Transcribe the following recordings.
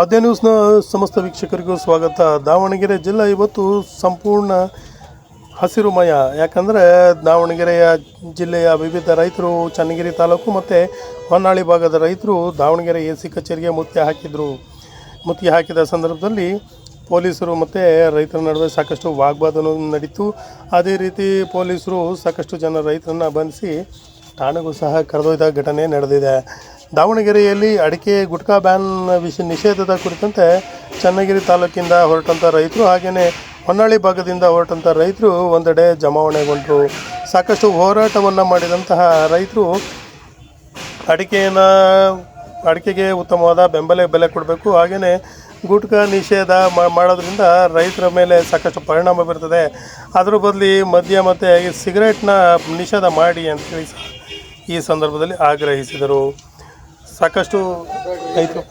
ಆದ್ಯ ನ್ಯೂಸ್ನ ಸಮಸ್ತ ವೀಕ್ಷಕರಿಗೂ ಸ್ವಾಗತ. ದಾವಣಗೆರೆ ಜಿಲ್ಲೆ ಇವತ್ತು ಸಂಪೂರ್ಣ ಹಸಿರುಮಯ. ಯಾಕಂದರೆ ದಾವಣಗೆರೆಯ ಜಿಲ್ಲೆಯ ವಿವಿಧ ರೈತರು, ಚನ್ನಗಿರಿ ತಾಲೂಕು ಮತ್ತು ಹೊನ್ನಾಳಿ ಭಾಗದ ರೈತರು ದಾವಣಗೆರೆ ಎ ಸಿ ಕಚೇರಿಗೆ ಮುತ್ತಿಗೆ ಹಾಕಿದ ಸಂದರ್ಭದಲ್ಲಿ ಪೊಲೀಸರು ಮತ್ತು ರೈತರ ನಡುವೆ ಸಾಕಷ್ಟು ವಾಗ್ವಾದನೂ ನಡೀತು. ಅದೇ ರೀತಿ ಪೊಲೀಸರು ಸಾಕಷ್ಟು ಜನ ರೈತರನ್ನು ಬಂಧಿಸಿ ಠಾಣೆಗೂ ಸಹ ಕರೆದೊಯ್ದ ಘಟನೆ ನಡೆದಿದೆ. ದಾವಣಗೆರೆಯಲ್ಲಿ ಅಡಿಕೆ ಗುಟ್ಕಾ ಬ್ಯಾನ್ ನಿಷೇಧದ ಕುರಿತಂತೆ ಚನ್ನಗಿರಿ ತಾಲೂಕಿಂದ ಹೊರಟಂಥ ರೈತರು ಹಾಗೆಯೇ ಹೊನ್ನಾಳಿ ಭಾಗದಿಂದ ಹೊರಟಂಥ ರೈತರು ಒಂದೆಡೆ ಜಮಾವಣೆಗೊಂಡರು. ಸಾಕಷ್ಟು ಹೋರಾಟವನ್ನು ಮಾಡಿದಂತಹ ರೈತರು ಅಡಿಕೆಗೆ ಉತ್ತಮವಾದ ಬೆಲೆ ಕೊಡಬೇಕು, ಹಾಗೆಯೇ ಗುಟ್ಕಾ ನಿಷೇಧ ಮಾಡೋದ್ರಿಂದ ರೈತರ ಮೇಲೆ ಸಾಕಷ್ಟು ಪರಿಣಾಮ ಬೀರ್ತದೆ, ಅದರ ಬದಲು ಮದ್ಯ ಮತ್ತು ಸಿಗರೇಟ್ನ ನಿಷೇಧ ಮಾಡಿ ಅಂತೇಳಿ ಈ ಸಂದರ್ಭದಲ್ಲಿ ಆಗ್ರಹಿಸಿದರು. ಸಾಕಷ್ಟು ರೈತರು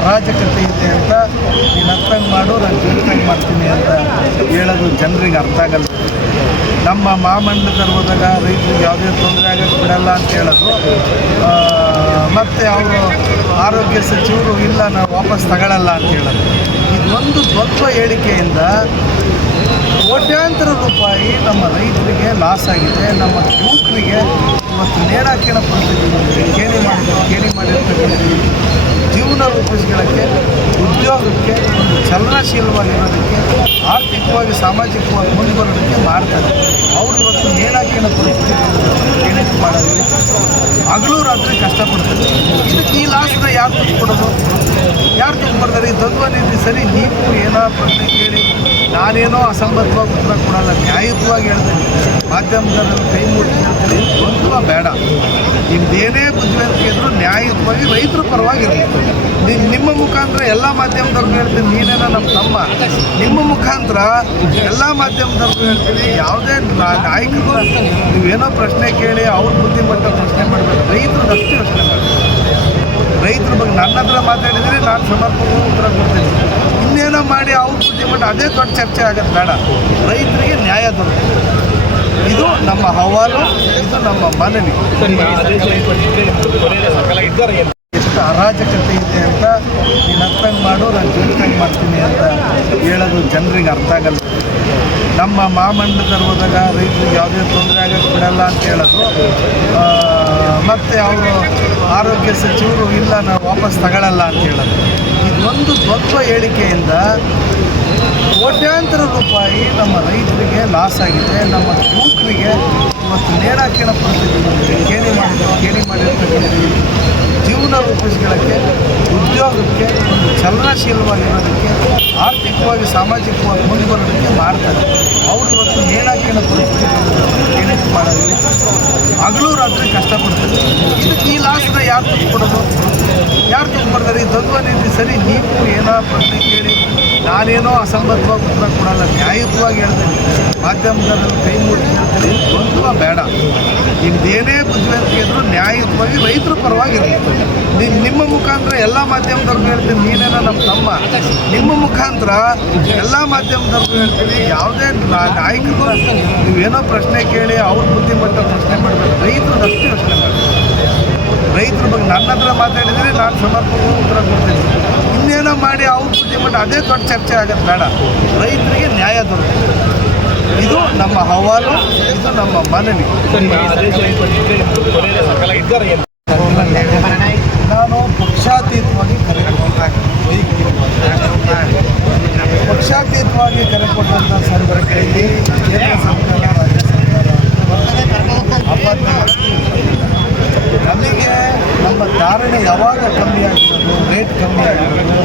ಅರಾಜಕತೆ ಇದೆ ಅಂತ ನೀನು ಅರ್ಥಂಗೆ ಮಾಡು, ನಾನು ತಿಳ್ತಂಗೆ ಮಾಡ್ತೀನಿ ಅಂತ ಹೇಳೋದು ಜನರಿಗೆ ಅರ್ಥ ಆಗಲ್ಲ. ನಮ್ಮ ಮಹಾಮಂಡಲದಲ್ಲಿ ಹೋದಾಗ ರೈತರಿಗೆ ಯಾವುದೇ ತೊಂದರೆ ಆಗೋಕ್ಕೆ ಬಿಡಲ್ಲ ಅಂತ ಹೇಳೋದು, ಮತ್ತು ಅವರು ಆರೋಗ್ಯ ಸಚಿವರು ಇಲ್ಲ ನಾವು ವಾಪಸ್ ತಗೊಳ್ಳಲ್ಲ ಅಂತ ಹೇಳೋದು, ಇದೊಂದು ದ್ವಂದ್ವ ಹೇಳಿಕೆಯಿಂದ ಕೋಟ್ಯಾಂತರ ರೂಪಾಯಿ ನಮ್ಮ ರೈತರಿಗೆ ಲಾಸ್ ಆಗಿದೆ. ನಮ್ಮ ಯುವಕರಿಗೆ ಇವತ್ತು ನೇಣಾಕಿನ ಪರಿಸ್ಥಿತಿ, ಕೇಳಿ ಮಾಡಿರ್ತಕ್ಕಂಥ ಜೀವನ ರೂಪಿಸ್ಕೊಳ್ಳೋಕ್ಕೆ, ಉದ್ಯೋಗಕ್ಕೆ, ಒಂದು ಚಲನಶೀಲವಾಗಿರೋದಕ್ಕೆ, ಆರ್ಥಿಕವಾಗಿ ಸಾಮಾಜಿಕವಾಗಿ ಮುಂದುವರೋದಕ್ಕೆ ಮಾಡ್ತಾರೆ. ಅವರು ಇವತ್ತು ನೇಣಾಕಿನ ಪರಿಸ್ಥಿತಿ ಹೇಳಿಕೆ ಮಾಡೋದಿಲ್ಲ, ಹಗಲು ರಾತ್ರಿ ಕಷ್ಟಪಡ್ತಾರೆ. ಇದಕ್ಕೆ ಈ ಲಾಸ್ನ ಯಾರು ತುಂಬಿಕೊಡೋದು? ಯಾರು ತುಂಬಿಕೊಡ್ತಾರೆ? ಈ ದ್ವಂದ್ವ ನೀತಿ ಸರಿ. ನೀವು ಏನೋ ಪ್ರಶ್ನೆ ಕೇಳಿ ನಾನೇನೋ ಅಸಂಬದ್ಧವಾಗಿ ಉತ್ತರ ಕೊಡಲ್ಲ, ನ್ಯಾಯಯುತವಾಗಿ ಹೇಳ್ತೀನಿ. ಮಾಧ್ಯಮದಲ್ಲಿ ಕೈ ಮುಟ್ಟಿ ಹೇಳ್ತೀನಿ, ದ್ವಂದ್ವ ಬೇಡ. ನಿಮ್ದೇನೇ ಬುದ್ಧಿವಂತಿಕೆ ಇದ್ದರೂ ನ್ಯಾಯಯುತವಾಗಿ ರೈತರ ಪರವಾಗಿರಬೇಕು. ನಿಮ್ಮ ಮುಖಾಂತರ ಎಲ್ಲ ಮಾಧ್ಯಮದವ್ರಿಗೂ ಹೇಳ್ತೀನಿ, ನೀನೇನೋ ನಮ್ಮ ತಮ್ಮ, ನಿಮ್ಮ ಮುಖಾಂತರ ಎಲ್ಲ ಮಾಧ್ಯಮದವ್ರಿಗೂ ಹೇಳ್ತೀನಿ, ಯಾವುದೇ ನಾಯಕರು ನೀವೇನೋ ಪ್ರಶ್ನೆ ಕೇಳಿ ಅವ್ರ ಬುದ್ಧಿಮಟ್ಟ ಪ್ರಶ್ನೆ ಮಾಡಬೇಕು, ರೈತರದಷ್ಟು ಯೋಚನೆ ಮಾಡಬೇಕು. ರೈತರ ಬಗ್ಗೆ ನನ್ನ ಹತ್ರ ಮಾತಾಡಿದರೆ ನಾನು ಸಮರ್ಪಕವಾಗಿ ಉತ್ತರ ಕೊಡ್ತೀನಿ. ಇನ್ನೇನೋ ಮಾಡಿ ಅವ್ರ ಬುದ್ಧಿಮಟ್ಟ ಅದೇ ದೊಡ್ಡ ಚರ್ಚೆ ಆಗೋದು ಬೇಡ. ರೈತರಿಗೆ ನ್ಯಾಯ ದೊರಕಬೇಕು, ಇದು ನಮ್ಮ ಅಹವಾಲು, ಇದು ನಮ್ಮ ಮನವಿ. ಎಷ್ಟು ಅರಾಜಕತೆ ಇದೆ ಅಂತ ನೀನು ಅರ್ಥಂಗೆ ಮಾಡು, ನಾನು ತಿಳ್ತಂಗೆ ಮಾಡ್ತೀನಿ ಅಂತ ಹೇಳೋದು ಜನರಿಗೆ ಅರ್ಥ ಆಗಲ್ಲ. ನಮ್ಮ ಮಹಾಮಂಡಲದಲ್ಲಿ ಹೋದಾಗ ರೈತರಿಗೆ ಯಾವುದೇ ತೊಂದರೆ ಆಗೋಕ್ಕೆ ಬಿಡಲ್ಲ ಅಂತ ಹೇಳೋದು, ಮತ್ತು ಅವರು ಆರೋಗ್ಯ ಸಚಿವರು ಇಲ್ಲ ನಾವು ವಾಪಸ್ ತಗೊಳ್ಳಲ್ಲ ಅಂತ ಹೇಳೋದು, ಇದೊಂದು ದ್ವಂದ್ವ ಹೇಳಿಕೆಯಿಂದ ಕೋಟ್ಯಾಂತರ ರೂಪಾಯಿ ನಮ್ಮ ರೈತರಿಗೆ ಲಾಸ್ ಆಗಿದೆ. ನಮ್ಮ ಯುವಕರಿಗೆ ಇವತ್ತು ನೇಣಾಕಿನ ಪರಿಸ್ಥಿತಿ, ಕೇಳಿ ಮಾಡಿರ್ತಕ್ಕಂಥ ಜೀವನ ರೂಪಿಸ್ಕೊಳ್ಳೋಕ್ಕೆ, ಉದ್ಯೋಗಕ್ಕೆ, ಒಂದು ಚಲನಶೀಲವಾಗಿರೋದಕ್ಕೆ, ಆರ್ಥಿಕವಾಗಿ ಸಾಮಾಜಿಕವಾಗಿ ಮುಂದುವರೋದಕ್ಕೆ ಮಾಡ್ತಾರೆ. ಅವರು ಇವತ್ತು ನೇಣಾಕಿನ ಪರಿಸ್ಥಿತಿ ಹೇಳಿಕೆ ಮಾಡೋದಿಲ್ಲ, ಹಗಲು ರಾತ್ರಿ ಕಷ್ಟಪಡ್ತಾರೆ. ಇದಕ್ಕೆ ಈ ಲಾಸ್ನ ಯಾರು ತುಂಬಿಕೊಡೋದು? ಯಾರು ತುಂಬಿಕೊಡ್ತಾರೆ? ಈ ದ್ವಂದ್ವ ನೀತಿ ಸರಿ. ನೀವು ಏನೋ ಪ್ರಶ್ನೆ ಕೇಳಿ ನಾನೇನೋ ಅಸಂಬದ್ಧವಾಗಿ ಉತ್ತರ ಕೊಡಲ್ಲ, ನ್ಯಾಯಯುತವಾಗಿ ಹೇಳ್ತೀನಿ. ಮಾಧ್ಯಮದಲ್ಲಿ ಕೈ ಮುಟ್ಟಿ ಹೇಳ್ತೀನಿ, ದ್ವಂದ್ವ ಬೇಡ. ನಿಮ್ದೇನೇ ಬುದ್ಧಿವಂತಿಕೆ ಇದ್ದರೂ ನ್ಯಾಯಯುತವಾಗಿ ರೈತರ ಪರವಾಗಿರಬೇಕು. ನಿಮ್ಮ ಮುಖಾಂತರ ಎಲ್ಲ ಮಾಧ್ಯಮದವ್ರಿಗೂ ಹೇಳ್ತೀನಿ, ನೀನೇನೋ ನಮ್ಮ ತಮ್ಮ, ನಿಮ್ಮ ಮುಖಾಂತರ ಎಲ್ಲ ಮಾಧ್ಯಮದವ್ರಿಗೂ ಹೇಳ್ತೀನಿ, ಯಾವುದೇ ನಾಯಕರು ನೀವೇನೋ ಪ್ರಶ್ನೆ ಕೇಳಿ ಅವ್ರ ಬುದ್ಧಿಮಟ್ಟ ಪ್ರಶ್ನೆ ಮಾಡಬೇಕು, ರೈತರದಷ್ಟು ಯೋಚನೆ ಮಾಡಬೇಕು. ರೈತರ ಬಗ್ಗೆ ನನ್ನ ಹತ್ರ ಮಾತಾಡಿದರೆ ನಾನು ಸಮರ್ಪಕವಾಗಿ ಉತ್ತರ ಕೊಡ್ತೀನಿ. ಇನ್ನೇನೋ ಮಾಡಿ ಅವ್ರ ಬುದ್ಧಿಮಟ್ಟ ಅದೇ ದೊಡ್ಡ ಚರ್ಚೆ ಆಗೋದು ಬೇಡ. ರೈತರಿಗೆ ನ್ಯಾಯ ದೊರಕಬೇಕು, ಇದು ನಮ್ಮ ಅಹವಾಲು, ಇದು ನಮ್ಮ ಮನವಿ. ನಾನು ಪಕ್ಷಾತೀತವಾಗಿ ಕರೆ ಕೊಟ್ಟಂಥ ಸಂದರ್ಭದಲ್ಲಿ ಕೇಂದ್ರ ಸರ್ಕಾರ, ರಾಜ್ಯ ಸರ್ಕಾರ ನಮಗೆ ನಮ್ಮ ಧಾರಣೆ ಯಾವಾಗ ಕಮ್ಮಿ ಆಗಿರೋದು, ರೇಟ್ ಕಮ್ಮಿ ಆಗಿರೋದು,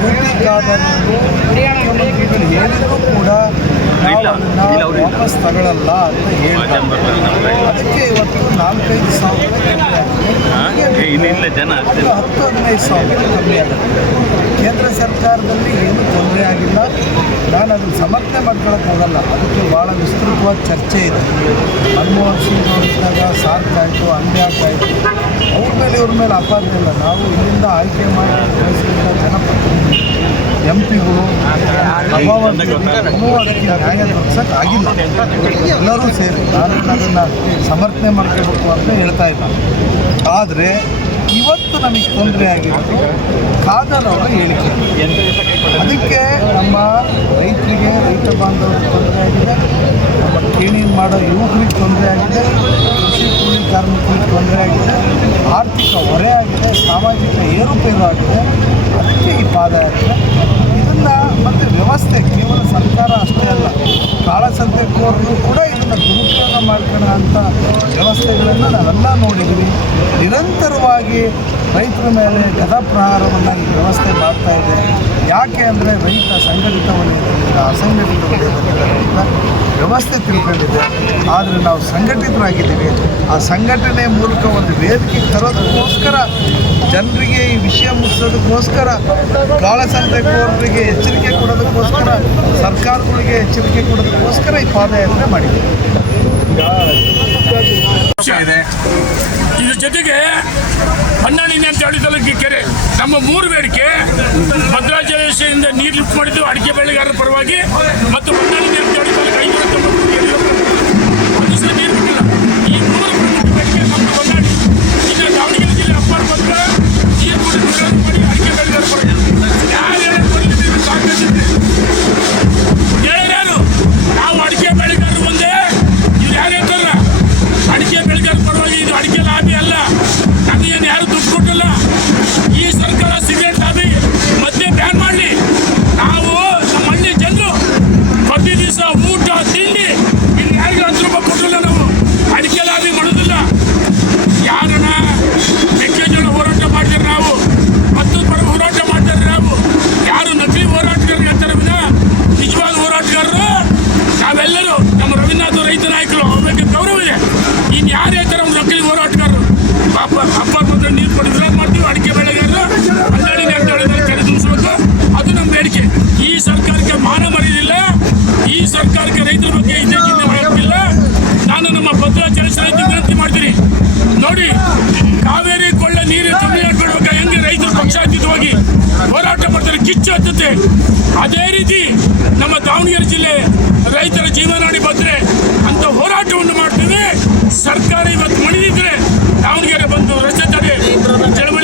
ಡ್ಯೂಟಿ ಕಾರ್ಡ್ ಅನ್ನೋದು ಮುಖ್ಯಮಂತ್ರಿಗಳು ಹೇಳಿದರೂ ಕೂಡ ನಾವು ನಾವು ಅದನ್ನು ವಾಪಸ್ ತಗೊಳ್ಳಲ್ಲ ಅಂತ ಹೇಳ್ತಾರೆ. ಅದಕ್ಕೆ ಇವತ್ತು 4-5 ಸಾವಿರ ಜನ 10-15 ಸಾವಿರ ಕಮ್ಮಿ ಆಗುತ್ತೆ. ಕೇಂದ್ರ ಸರ್ಕಾರದಲ್ಲಿ ಏನು ತೊಂದರೆ ಆಗಿಲ್ಲ. ನಾನು ಅದನ್ನು ಸಮರ್ಥನೆ ಮಾಡ್ಕೊಳಕ್ಕೆ ಹೋಗಲ್ಲ. ಅದಕ್ಕೆ ಭಾಳ ವಿಸ್ತೃತವಾದ ಚರ್ಚೆ ಇದೆ. ಮನಮೋಹನ್ ಸಿಂಗ್ ಅವರಿದ್ದಾಗ ಸಾರ್ಕ್ ಆಯಿತು, ಅಂಬ್ಯಾಕ್ ಆಯಿತು, ಅವ್ರ ಮೇಲೆ ಇವ್ರ ಮೇಲೆ ಅಪಾರ್ಥ ಇಲ್ಲ. ನಾವು ಇಲ್ಲಿಂದ ಆಯ್ಕೆ ಮಾಡಿ ಕಳಿಸಿದ ಜನಪ್ರತಿನಿಧಿ ಎಂಪಿಗಳು ಇನ್ನೂ ಅದಕ್ಕೆ ನ್ಯಾಯ ದೊರಕಿಸೋಕೆ ಆಗಿಲ್ಲ. ಎಲ್ಲರೂ ಸೇರಿ ನಾನು ಅದನ್ನು ಸಮರ್ಥನೆ ಮಾಡ್ಕೋಬೇಕು ಅಂತ ಹೇಳ್ತಾ ಇಲ್ಲ. ಆದರೆ ಇವತ್ತು ನಮಗೆ ತೊಂದರೆ ಆಗಿರೋದು ಖಾದರ್ ಅವರ ಹೇಳಿಕೆ. ಅದಕ್ಕೆ ನಮ್ಮ ರೈತರಿಗೆ, ರೈತ ಬಾಂಧವರಿಗೆ ತೊಂದರೆ ಆಗಿದೆ, ನಮ್ಮ ಕೇಣಿ ಮಾಡೋ ಯುವಕರಿಗೆ ತೊಂದರೆ ಆಗಿದೆ, ಕೃಷಿ ಕೂಲಿ ಕಾರ್ಮಿಕರಿಗೆ ತೊಂದರೆ ಆಗಿದೆ, ಆರ್ಥಿಕ ಹೊರೆ ಆಗಿದೆ, ಸಾಮಾಜಿಕ ಏರುಪೇರು ಆಗಿದೆ. ಅದಕ್ಕೆ ಈ ಪಾದಯಾತ್ರೆ. ಇದನ್ನು ಮತ್ತು ವ್ಯವಸ್ಥೆ ಕೇವಲ ಸರ್ಕಾರ ಅಷ್ಟೇ ಅಲ್ಲ, ಕಾಳಸಂತೆಕೋರರು ಕೂಡ ಇದನ್ನು ದುರುಪಯೋಗ ಮಾಡ್ಕೊಳ್ಳೋ ಅಂಥ ವ್ಯವಸ್ಥೆಗಳನ್ನು ನಾವೆಲ್ಲ ನೋಡಿದ್ವಿ. ನಿರಂತರವಾಗಿ ರೈತರ ಮೇಲೆ ಗದಾಪ್ರಹಾರವನ್ನು ಈ ವ್ಯವಸ್ಥೆ ಮಾಡ್ತಾ ಇದೆ. ಯಾಕೆ ಅಂದರೆ ರೈತ ಸಂಘಟಿತ ವಲಯದಲ್ಲಿಲ್ಲ, ಅಸಂಘಟಿತ ವಲಯದಲ್ಲಿಲ್ಲ, ರೈತ ವ್ಯವಸ್ಥೆ ತಿಳ್ಕೊಂಡಿದೆ. ಆದರೆ ನಾವು ಸಂಘಟಿತರಾಗಿದ್ದೀವಿ. ಆ ಸಂಘಟನೆ ಮೂಲಕ ಒಂದು ವೇದಿಕೆ ತರೋದಕ್ಕೋಸ್ಕರ, ಜನರಿಗೆ ಈ ವಿಷಯ ಮುಟ್ಟಿಸೋದಕ್ಕೋಸ್ಕರ, ಕಾಳಸಂತೆಕೋರರಿಗೆ ಎಚ್ಚರಿಕೆ ಕೊಡೋದಕ್ಕೋಸ್ಕರ, ಸರ್ಕಾರಗಳಿಗೆ ಎಚ್ಚರಿಕೆ ಕೊಡೋದಕ್ಕೋಸ್ಕರ ಈ ಪಾದಯಾತ್ರೆ ಮಾಡಿದ್ದೀವಿ. ಇದ್ರ ಜೊತೆಗೆ ಹೊನ್ನಾಳಿನ ಅಂತ ಹೇಳಿದಲ್ಲ ಕೆರೆ ನಮ್ಮ 3 ಬೇಡಿಕೆ ಭದ್ರಾಚಲೇಶದಿಂದ ನೀರು ಲಿಫ್ಟ್ ಮಾಡಿದ್ದು ಅಡಿಕೆ ಬೆಳೆಗಾರರ ಪರವಾಗಿ ಮತ್ತು ಹೊನ್ನಾಳಿನ ಅಂತ ಹೇಳಿದಲ್ಲ 590 ಒಂದು ಸಲ ನೀರು ಬಿಟ್ಟಿಲ್ಲ. ಈ 3 ಬೇಡಿಕೆ ನಮ್ಮ ಹೊನ್ನಾಳಿ ಇನ್ನು ದಾವಣಗೆರೆ ಜಿಲ್ಲೆ ಅಪ್ಪಾರ ಬಂದ್ರೆ ನೀರು ಮಾಡಿ ಅಡಿಕೆ ಬೆಳೆಗಾರರ ಪರವಾಗಿ ಯಾರು ಸಾಕಷ್ಟಿದೆ ಯಾರು ನಾವು ಅಡಿಕೆ ಬೆಳೆಗಾರರು ಒಂದೇ. ಇವ್ರು ಯಾರು ಹೇಳ್ತಾರಲ್ಲ ಅಡಿಕೆ ಬೆಳೆಗಾರರ ಪರವಾಗಿ, ಇದು ಅಡಿಕೆ ಲಾಬಿ ಅಲ್ಲ, ನಮಗೇನು ಯಾರು ದುಡ್ಡು ಕೊಟ್ಟಿಲ್ಲ. ಈ ಸರ್ಕಾರ ಸಿಗರೇಟ್ ಲಾಬಿ ಮದ್ಯ ಬ್ಯಾನ್ ಮಾಡಲಿ. ನಾವು ನಮ್ಮ ಹಳ್ಳಿ ಜನರು ಪ್ರತಿ ದಿವಸ ಊಟ ತಿಂಡಿ ಇಲ್ಲಿ ಯಾರಿಗೂ 10 ರೂಪಾಯಿ ಕೊಟ್ಟಿಲ್ಲ. ನಾವು ಅಡಿಕೆ ಲಾಬಿ ಮಾಡೋದಿಲ್ಲ. ಯಾರನ್ನ ಮೆಕ್ಕೆಜೋಳ ಹೋರಾಟ ಮಾಡ್ತಾರೆ, ನಾವು 10 ಪರ ಹೋರಾಟ ಮಾಡ್ತಾರೆ. ನಾವು ಯಾರು ನಕಲಿ ಹೋರಾಟಗಾರರು ಹೇಳ್ತಾರೆ ವಿನ ನಿಜವಾದ ಹೋರಾಟಗಾರರು ನಾವೆಲ್ಲರೂ. ನಮ್ಮ ರವೀಂದ್ರನಾಥ್ ರೈತ ನಾಯಕರು ಅವ್ರ ಬಗ್ಗೆ ಗೌರವ ಇದೆ. ಇನ್ನು ಯಾರು ಹೇಳ್ತಾರೆ ಅವ್ರು ನಕಲಿ ಹೋರಾಟಗಾರರು. ಅಪ್ಪಾರ ಬಂದ್ರೆ ನೀರು ಕೊಡಿ ವಿರೋಧ ಮಾಡ್ತೀವಿ. ಅಡಿಕೆ ಬೆಳೆಗಾರರು ಹೊನ್ನಾಳಿನ ಅಂತ ಹೇಳಿದ್ರೆ ಕೆರೆ ತುಂಬಿಸ್ಬೇಕು, ಅದು ನಮ್ಮ ಬೇಡಿಕೆ. ಈ ಸರ್ಕಾರಕ್ಕೆ ಮಾನ ಮರೆಯಲಿಲ್ಲ. ಈ ಸರ್ಕಾರಕ್ಕೆ ರೈತರ ಬಗ್ಗೆ ಇದಕ್ಕಿಂತ ಮಾಡೋಕ್ಕಿಲ್ಲ. ನಾನು ನಮ್ಮ ಭದ್ರಾಚಲೇಶ ರೈತ ವಿನಂತಿ ಮಾಡ್ತೀನಿ. ನೋಡಿ, ಕಾವೇರಿ ಕೊಳ್ಳ ನೀರು ತಮಿಳುನಾಡು ಬಿಡುವಾಗ ಹೆಂಗೆ ರೈತರು ಪಕ್ಷಾತೀತವಾಗಿ ಹೋರಾಟ ಮಾಡ್ತಾರೆ, ಕಿಚ್ಚು ಹತ್ತುತ್ತೆ. ಅದೇ ರೀತಿ ನಮ್ಮ ದಾವಣಗೆರೆ ಜಿಲ್ಲೆ ರೈತರ ಜೀವನಾಡಿ ಬಂದರೆ ಅಂತ ಹೋರಾಟವನ್ನು ಮಾಡ್ತೀವಿ. ಸರ್ಕಾರ ಇವತ್ತು ಮಣಿದಿದ್ರೆ ದಾವಣಗೆರೆ ಬಂದು ರಸ್ತೆ ತಡೆ ಚಳವಳಿ